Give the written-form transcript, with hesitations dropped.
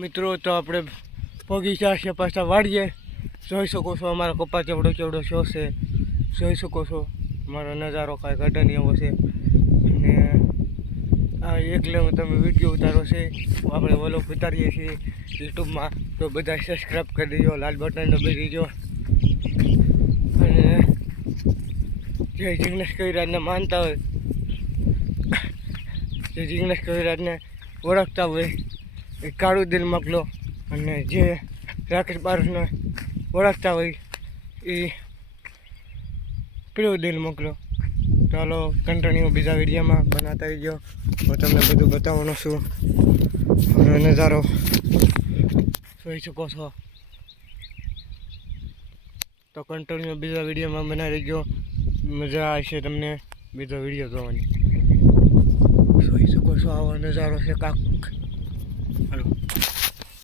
મિત્રો તો આપણે પગી છે પાછા વાળીએ. જોઈ શકો છો અમારા કપા ચેવડો ચેવડો શો છે. જોઈ શકો છો મારો નજારો કાંઈ ઘટની એવો છે. અને આ એકલે તમે વિડીયો ઉતારો છે આપણે વ્લોગ ઉતારીએ છીએ યુટ્યુબમાં. તો બધા સબસ્ક્રાઈબ કરી દેજો, લાલ બટન દબાવી દેજો. અને જે જિગ્નેશ કવિરાજને માનતા હોય, જે જિગ્નેશ કવિરાજને ઓળખતા હોય એ કાળું દિલ મોકલો. અને જે રાકેશ બારસને ઓળખતા હોય એ પીળું દિલ મોકલો. ચાલો કન્ટિન્યુ બીજા વિડીયોમાં બનાવતા રહીજો. હું તમને બધું બતાવવાનો છું. અને નજારો જોઈ શકો છો. તો કન્ટિન્યુ બીજા વિડીયોમાં બનાવી રહીજો. મજા આવશે તમને બીજો વિડીયો જોવાની. જોઈ શકો છો આવો નજારો છે કાંક.